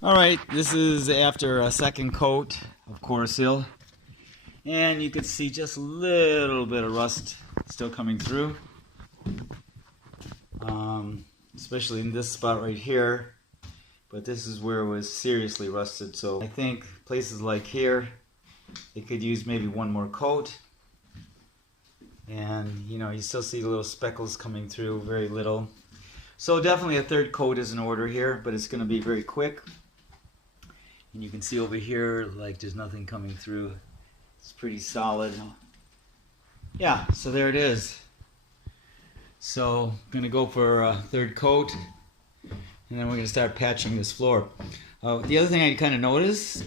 Alright, this is after a second coat of Corroseal, and you can see just a little bit of rust still coming through, especially in this spot right here, but this is where it was seriously rusted. So I think places like here, they could use maybe one more coat, and you still see the little speckles coming through, very little. So definitely a third coat is in order here, but it's going to be very quick. And you can see over here, like, there's nothing coming through. It's pretty solid. Yeah, so there it is. So I'm going to go for a third coat, and then we're going to start patching this floor. The other thing I kind of notice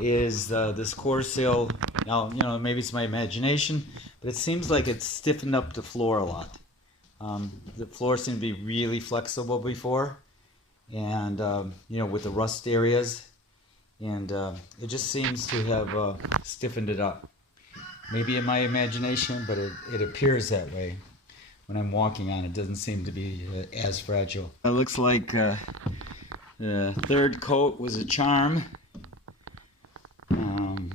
is this Corroseal. Now, maybe it's my imagination, but it seems like it's stiffened up the floor a lot. The floor seemed to be really flexible before, and with the rust areas. And it just seems to have stiffened it up. Maybe in my imagination, but it appears that way. When I'm walking on it, doesn't seem to be as fragile. It looks like the third coat was a charm. And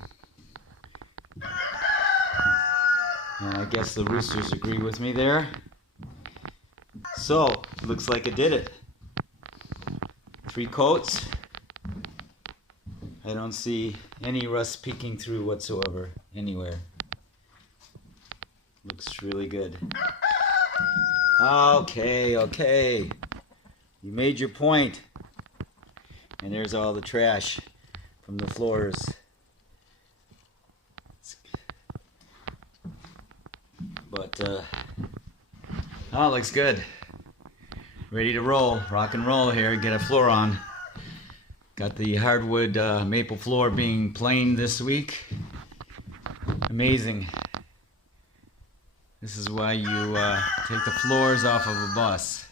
I guess the roosters agree with me there. So, looks like it did it. 3 coats. I don't see any rust peeking through whatsoever anywhere. Looks really good. Okay. You made your point. And there's all the trash from the floors. But, it looks good. Ready to roll. Rock and roll here. Get a floor on. Got the hardwood maple floor being planed this week. Amazing. This is why you take the floors off of a bus.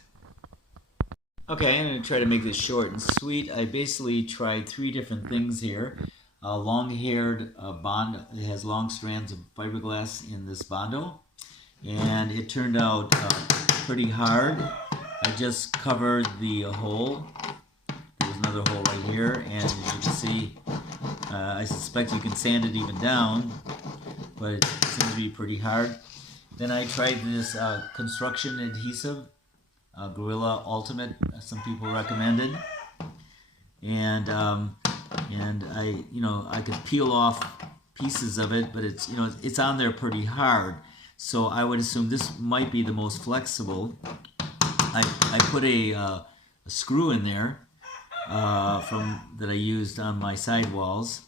Okay, I'm going to try to make this short and sweet. I basically tried 3 different things here. Long-haired Bondo. It has long strands of fiberglass in this Bondo. And it turned out pretty hard. I just covered the hole. There's another hole right here, and as you can see, I suspect you can sand it even down, but it seems to be pretty hard. Then I tried this construction adhesive, Gorilla Ultimate, some people recommended, and I could peel off pieces of it, but it's on there pretty hard. So I would assume this might be the most flexible. I put a screw in there. That I used on my sidewalls,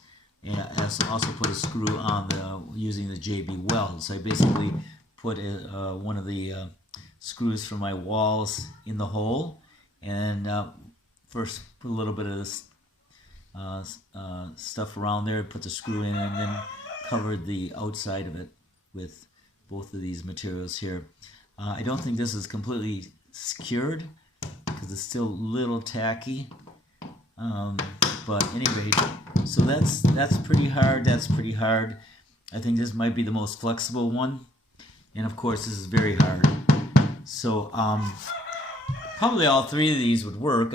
and I also put a screw on using the JB Weld. So I basically put one of the screws from my walls in the hole, and first put a little bit of this stuff around there, put the screw in, and then covered the outside of it with both of these materials here. I don't think this is completely secured because it's still a little tacky. But anyway, so that's pretty hard. That's pretty hard. I think this might be the most flexible one, and of course this is very hard. So probably all 3 of these would work.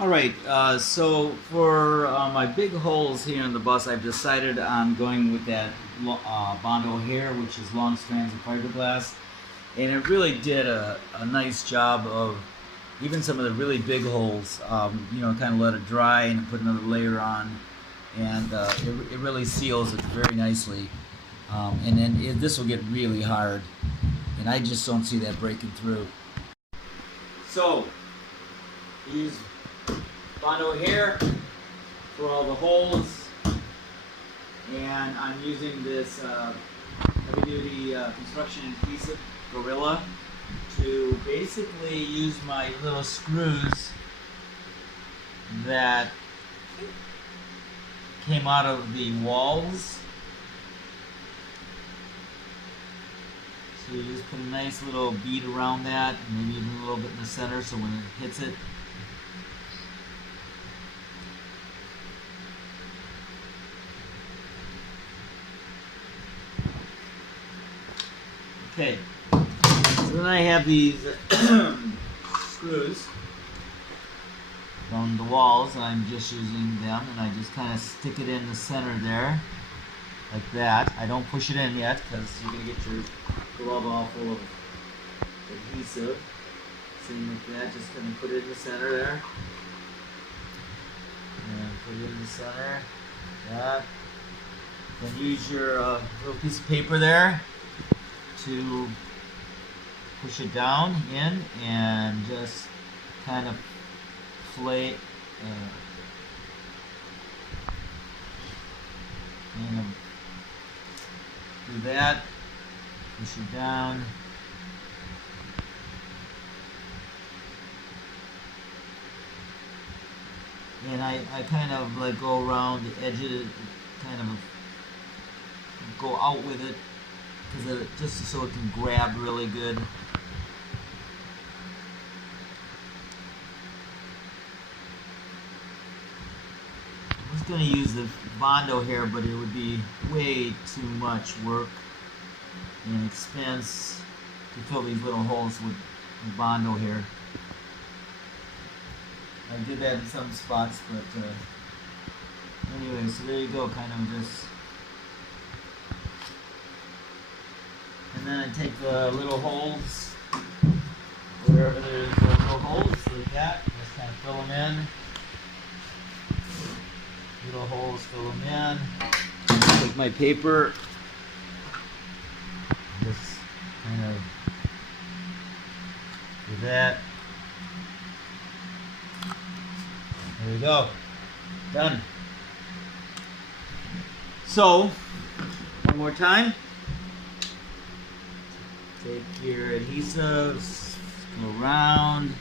All right. So for my big holes here in the bus, I've decided on going with that Bondo hair, which is long strands of fiberglass, and it really did a nice job of. Even some of the really big holes, kind of let it dry and put another layer on, and it really seals it very nicely. And then this will get really hard, and I just don't see that breaking through. So, use Bondo hair for all the holes, and I'm using this heavy-duty construction adhesive, Gorilla, to basically use my little screws that came out of the walls. So you just put a nice little bead around that, maybe even a little bit in the center, so when it hits it, okay. So then I have these screws around the walls, and I'm just using them, and I just kind of stick it in the center there, like that. I don't push it in yet because you're going to get your glove all full of adhesive. Same like that, just going to put it in the center there. And put it in the center, like that. Then use your little piece of paper there to push it down in and just kind of flake and do that, push it down. And I kind of like go around the edge of it, kind of go out with it, because just so it can grab really good. I was going to use the Bondo hair, but it would be way too much work and expense to fill these little holes with Bondo hair. I did that in some spots, but anyway, so there you go, kind of just. And then I take the little holes, wherever there's little holes, like that, just kind of fill them in. Little holes, fill them in. Take my paper, just kind of do that. There we go. Done. So, one more time. Take your adhesives, go around.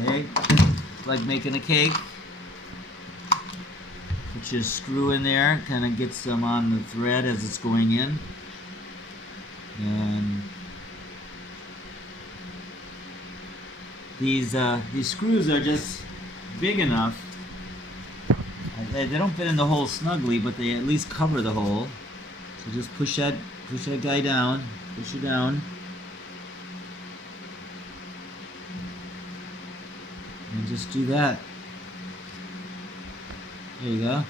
Okay, it's like making a cake. Put your screw in there, kind of gets them on the thread as it's going in. And these screws are just big enough. They don't fit in the hole snugly, but they at least cover the hole. So just push that guy down, push it down, and just do that. There you go.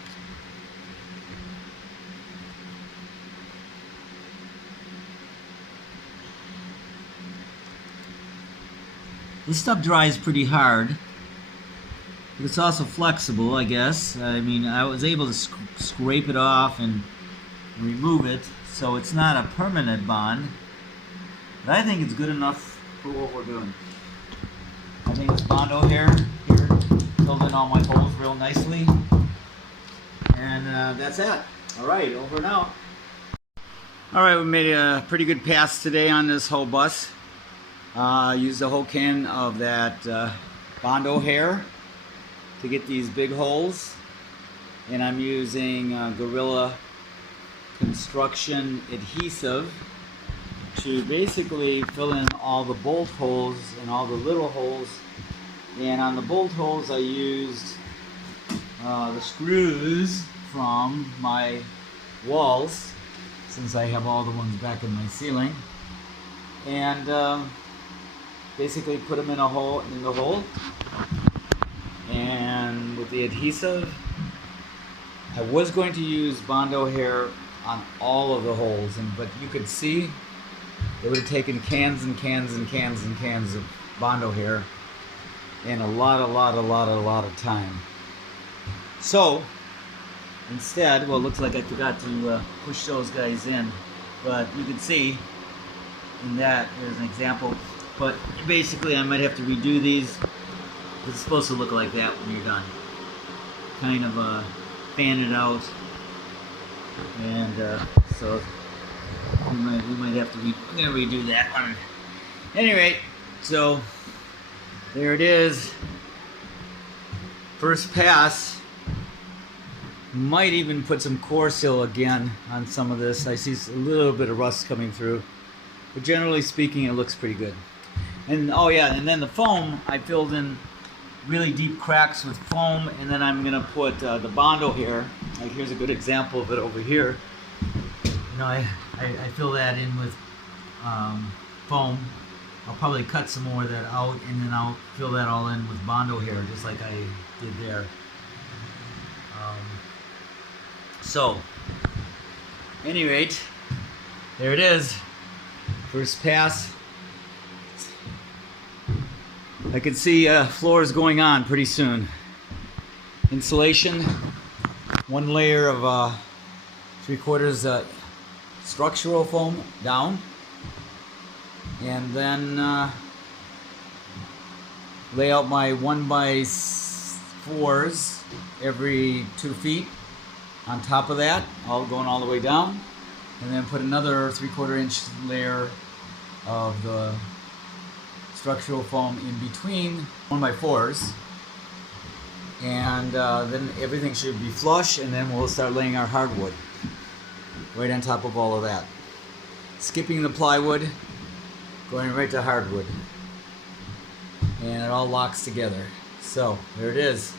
This stuff dries pretty hard, but it's also flexible, I guess. I mean, I was able to scrape it off and remove it, so it's not a permanent bond, but I think it's good enough for what we're doing. I think this Bondo hair here filled in all my holes real nicely, and that's that. All right, over and out. All right, we made a pretty good pass today on this whole bus. Used a whole can of that Bondo hair to get these big holes, and I'm using Gorilla Construction adhesive to basically fill in all the bolt holes and all the little holes. And on the bolt holes I used the screws from my walls, since I have all the ones back in my ceiling, and basically put them in the hole, and with the adhesive. I was going to use Bondo hair on all of the holes, but you could see it would have taken cans and cans and cans and cans of Bondo hair and a lot of time. So instead, well, it looks like I forgot to push those guys in, but you can see in that there's an example. But basically I might have to redo these. It's supposed to look like that when you're done. Kind of fan it out, and so we might have to redo that one. Anyway, so there it is. First pass. Might even put some Corroseal again on some of this. I see a little bit of rust coming through, but generally speaking, it looks pretty good. And oh yeah, and then the foam, I filled in really deep cracks with foam, and then I'm gonna put the Bondo here. Like, here's a good example of it over here. You know, I fill that in with foam, I'll probably cut some more of that out, and then I'll fill that all in with Bondo here, just like I did there. So, any rate, there it is. First pass. I can see floors going on pretty soon. Insulation, one layer of 3/4 structural foam down, and then lay out my 1x4s every 2 feet on top of that, all going all the way down, and then put another 3/4 inch layer of the structural foam in between 1x4s, and then everything should be flush, and then we'll start laying our hardwood right on top of all of that. Skipping the plywood, going right to hardwood, and it all locks together. So there it is.